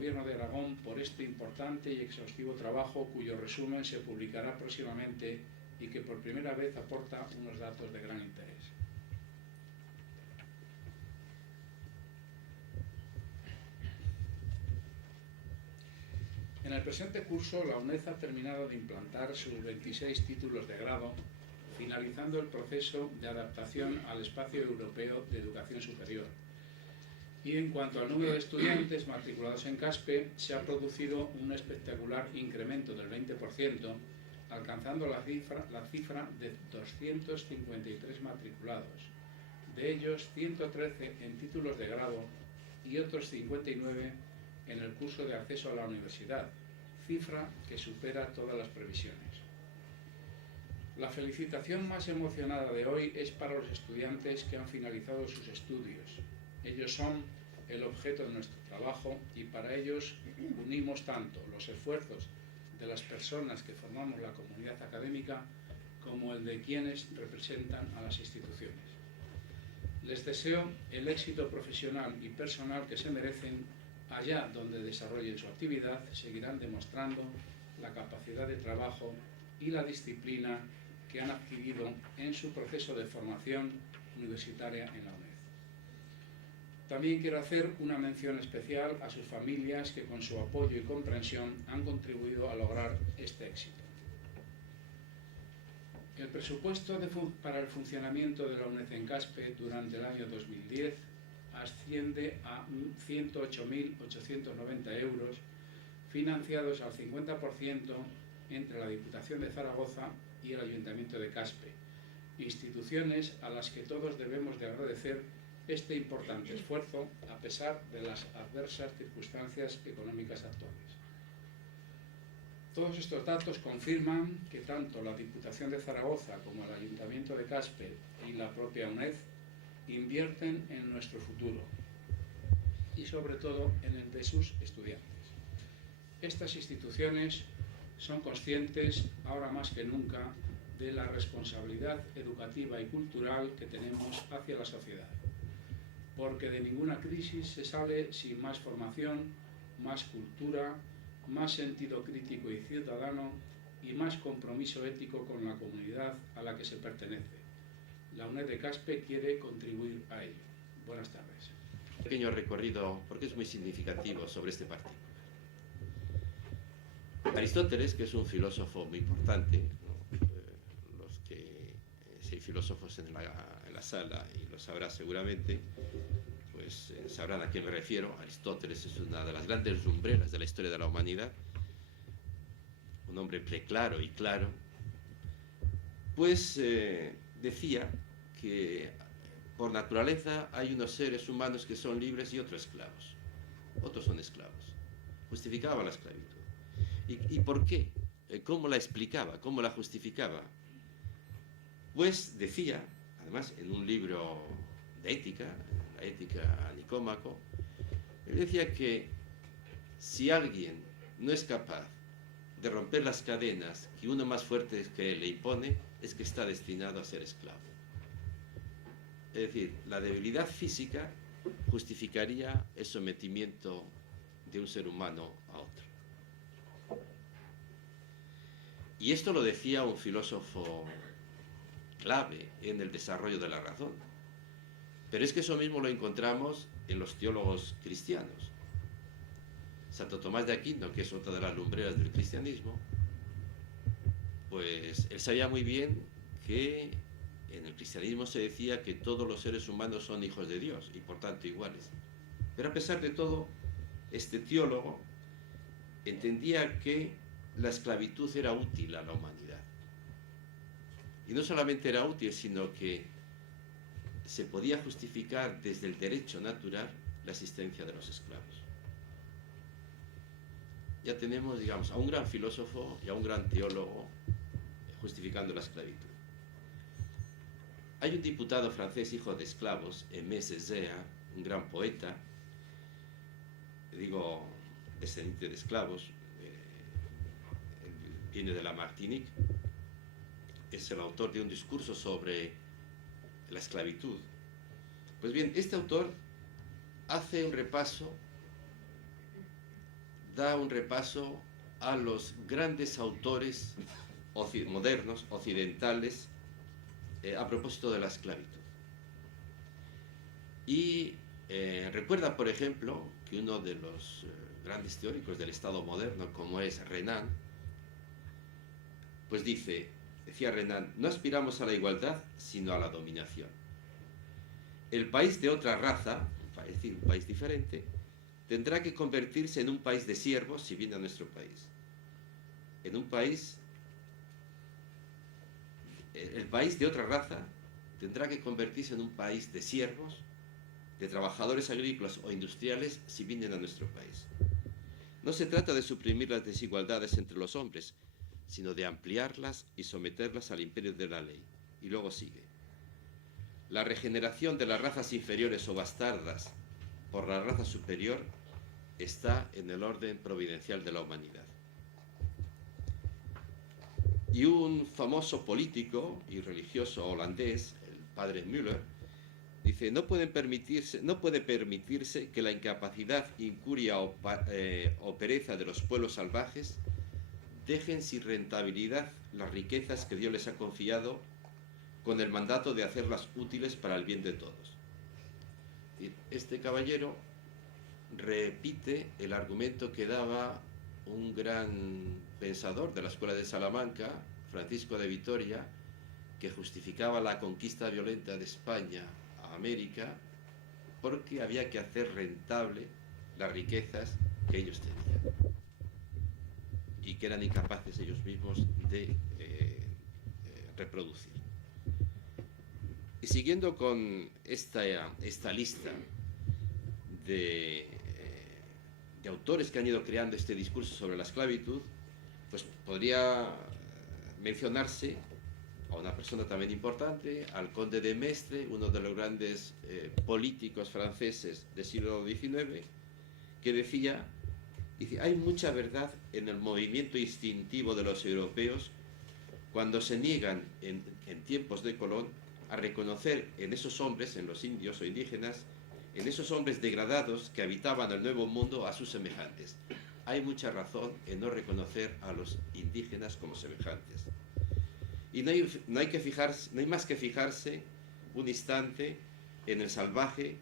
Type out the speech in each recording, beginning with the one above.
Gobierno de Aragón por este importante y exhaustivo trabajo, cuyo resumen se publicará próximamente y que por primera vez aporta unos datos de gran interés. En el presente curso, la UNED ha terminado de implantar sus 26 títulos de grado, finalizando el proceso de adaptación al espacio europeo de educación superior. Y en cuanto al número de estudiantes matriculados en CASPE, se ha producido un espectacular incremento del 20%, alcanzando la cifra de 253 matriculados, de ellos 113 en títulos de grado y otros 59 en el curso de acceso a la universidad, cifra que supera todas las previsiones. La felicitación más emocionada de hoy es para los estudiantes que han finalizado sus estudios. Ellos son el objeto de nuestro trabajo y para ellos unimos tanto los esfuerzos de las personas que formamos la comunidad académica como el de quienes representan a las instituciones. Les deseo el éxito profesional y personal que se merecen. Allá donde desarrollen su actividad, seguirán demostrando la capacidad de trabajo y la disciplina que han adquirido en su proceso de formación universitaria en la UNED. También quiero hacer una mención especial a sus familias que con su apoyo y comprensión han contribuido a lograr este éxito. El presupuesto para el funcionamiento de la UNED en CASPE durante el año 2010 asciende a 108.890 euros, financiados al 50% entre la Diputación de Zaragoza y el Ayuntamiento de CASPE, instituciones a las que todos debemos de agradecer este importante esfuerzo a pesar de las adversas circunstancias económicas actuales. Todos estos datos confirman que tanto la Diputación de Zaragoza como el Ayuntamiento de CASPE y la propia UNED invierten en nuestro futuro y sobre todo en el de sus estudiantes. Estas instituciones son conscientes, ahora más que nunca, de la responsabilidad educativa y cultural que tenemos hacia la sociedad, porque de ninguna crisis se sale sin más formación, más cultura, más sentido crítico y ciudadano y más compromiso ético con la comunidad a la que se pertenece. La UNED de CASPE quiere contribuir a ello. Buenas tardes. Un pequeño recorrido, porque es muy significativo, sobre este particular. Aristóteles, que es un filósofo muy importante, ¿no? Los que si hay filósofos en la sala, y lo sabrá seguramente, pues sabrán a quién me refiero. Aristóteles es una de las grandes lumbreras de la historia de la humanidad, un hombre preclaro y claro, pues decía que por naturaleza hay unos seres humanos que son libres y otros esclavos. Otros son esclavos. Justificaba la esclavitud. ¿Y por qué? ¿Cómo la explicaba? ¿Cómo la justificaba? Pues decía, además en un libro de ética, la Ética a Nicómaco, él decía que si alguien no es capaz de romper las cadenas que uno más fuerte que él le impone, es que está destinado a ser esclavo. Es decir, la debilidad física justificaría el sometimiento de un ser humano a otro. Y esto lo decía un filósofo clave en el desarrollo de la razón. Pero es que eso mismo lo encontramos en los teólogos cristianos. Santo Tomás de Aquino, que es otra de las lumbreras del cristianismo, pues él sabía muy bien que en el cristianismo se decía que todos los seres humanos son hijos de Dios y por tanto iguales. Pero a pesar de todo, este teólogo entendía que la esclavitud era útil a la humanidad. Y no solamente era útil, sino que se podía justificar desde el derecho natural la existencia de los esclavos. Ya tenemos, digamos, a un gran filósofo y a un gran teólogo justificando la esclavitud. Hay un diputado francés hijo de esclavos, Aimé Césaire, un gran poeta, digo, descendiente de esclavos, viene de la Martinique, es el autor de un discurso sobre la esclavitud. Pues bien, este autor hace un repaso da un repaso a los grandes autores modernos, occidentales, a propósito de la esclavitud. Y recuerda, por ejemplo, que uno de los grandes teóricos del Estado moderno, como es Renan, pues decía Renan, no aspiramos a la igualdad, sino a la dominación. El país de otra raza, es decir, un país diferente, tendrá que convertirse en un país de siervos si viene a nuestro país. En un país, el país de otra raza tendrá que convertirse en un país de siervos, de trabajadores agrícolas o industriales si vienen a nuestro país. No se trata de suprimir las desigualdades entre los hombres, sino de ampliarlas y someterlas al imperio de la ley. Y luego sigue. La regeneración de las razas inferiores o bastardas por la raza superior está en el orden providencial de la humanidad. Y un famoso político y religioso holandés, el padre Müller, dice, no puede permitirse que la incapacidad, incuria o pereza de los pueblos salvajes dejen sin rentabilidad las riquezas que Dios les ha confiado con el mandato de hacerlas útiles para el bien de todos. Este caballero repite el argumento que daba un gran pensador de la Escuela de Salamanca, Francisco de Vitoria, que justificaba la conquista violenta de España a América porque había que hacer rentable las riquezas que ellos tenían y que eran incapaces ellos mismos de reproducir. Y siguiendo con esta lista de autores que han ido creando este discurso sobre la esclavitud, pues podría mencionarse a una persona también importante, al conde de Maistre, uno de los grandes políticos franceses del siglo XIX, que dice, hay mucha verdad en el movimiento instintivo de los europeos cuando se niegan en tiempos de Colón a reconocer en esos hombres, en los indios o indígenas, en esos hombres degradados que habitaban el Nuevo Mundo a sus semejantes. Hay mucha razón en no reconocer a los indígenas como semejantes. Y no hay más que fijarse un instante en el salvaje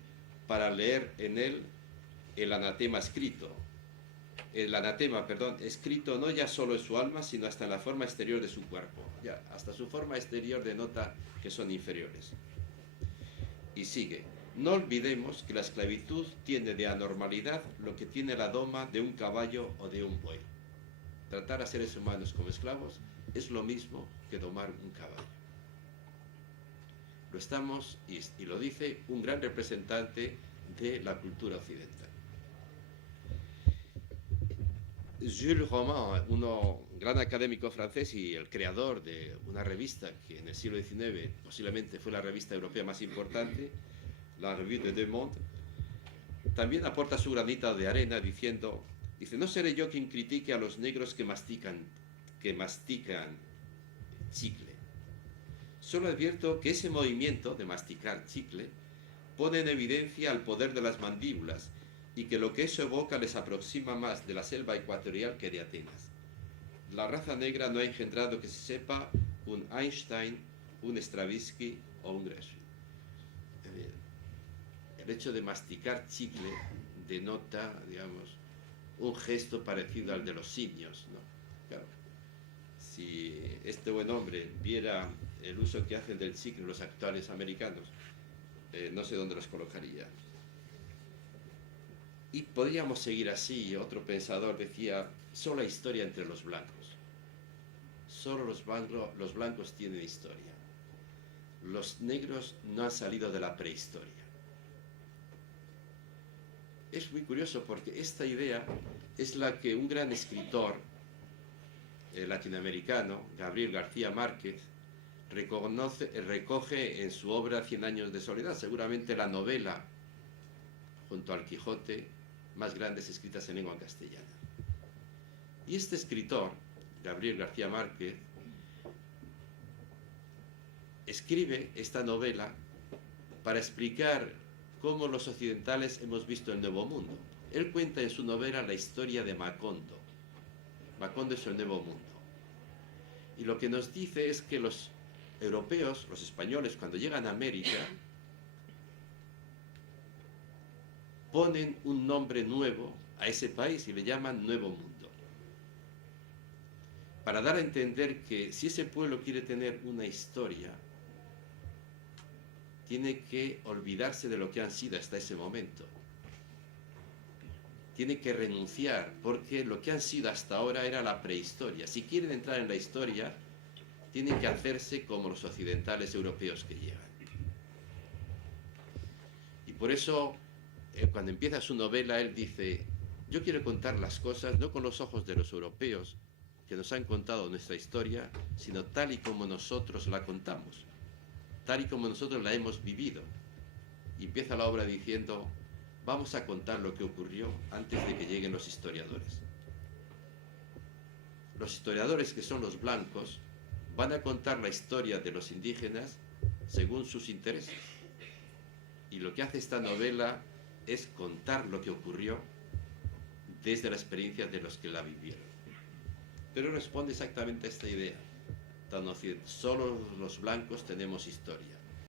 para leer en él el anatema escrito. El anatema, escrito no ya solo en su alma, sino hasta en la forma exterior de su cuerpo. Ya, hasta su forma exterior denota que son inferiores. Y sigue. No olvidemos que la esclavitud tiene de anormalidad lo que tiene la doma de un caballo o de un buey. Tratar a seres humanos como esclavos es lo mismo que domar un caballo. Lo estamos, y lo dice un gran representante de la cultura occidental. Jules Romain, un gran académico francés y el creador de una revista que en el siglo XIX posiblemente fue la revista europea más importante, la Revue de Deux Mondes, también aporta su granito de arena dice, no seré yo quien critique a los negros que mastican chicle. Solo advierto que ese movimiento de masticar chicle pone en evidencia el poder de las mandíbulas y que lo que eso evoca les aproxima más de la selva ecuatorial que de Atenas. La raza negra no ha engendrado que se sepa un Einstein, un Stravinsky o un Gershwin. El hecho de masticar chicle denota, digamos, un gesto parecido al de los simios, ¿no? Claro, si este buen hombre viera el uso que hacen del chicle los actuales americanos, no sé dónde los colocaría. Y podríamos seguir así. Otro pensador decía, solo hay historia entre los blancos. Solo los blancos tienen historia. Los negros no han salido de la prehistoria. Es muy curioso porque esta idea es la que un gran escritor latinoamericano, Gabriel García Márquez, recoge en su obra Cien años de soledad, seguramente la novela, junto al Quijote, más grandes escritas en lengua castellana. Y este escritor, Gabriel García Márquez, escribe esta novela para explicar cómo los occidentales hemos visto el Nuevo Mundo. Él cuenta en su novela la historia de Macondo. Macondo es el Nuevo Mundo. Y lo que nos dice es que los europeos, los españoles, cuando llegan a América, ponen un nombre nuevo a ese país y le llaman Nuevo Mundo. Para dar a entender que si ese pueblo quiere tener una historia, tiene que olvidarse de lo que han sido hasta ese momento. Tiene que renunciar, porque lo que han sido hasta ahora era la prehistoria. Si quieren entrar en la historia, tienen que hacerse como los occidentales europeos que llegan. Y por eso, cuando empieza su novela, él dice, yo quiero contar las cosas no con los ojos de los europeos que nos han contado nuestra historia, sino tal y como nosotros la contamos, tal y como nosotros la hemos vivido. Y empieza la obra diciendo, vamos a contar lo que ocurrió antes de que lleguen los historiadores. Los historiadores, que son los blancos, van a contar la historia de los indígenas según sus intereses. Y lo que hace esta novela es contar lo que ocurrió desde la experiencia de los que la vivieron. Pero responde exactamente a esta idea. Solo los blancos tenemos historia.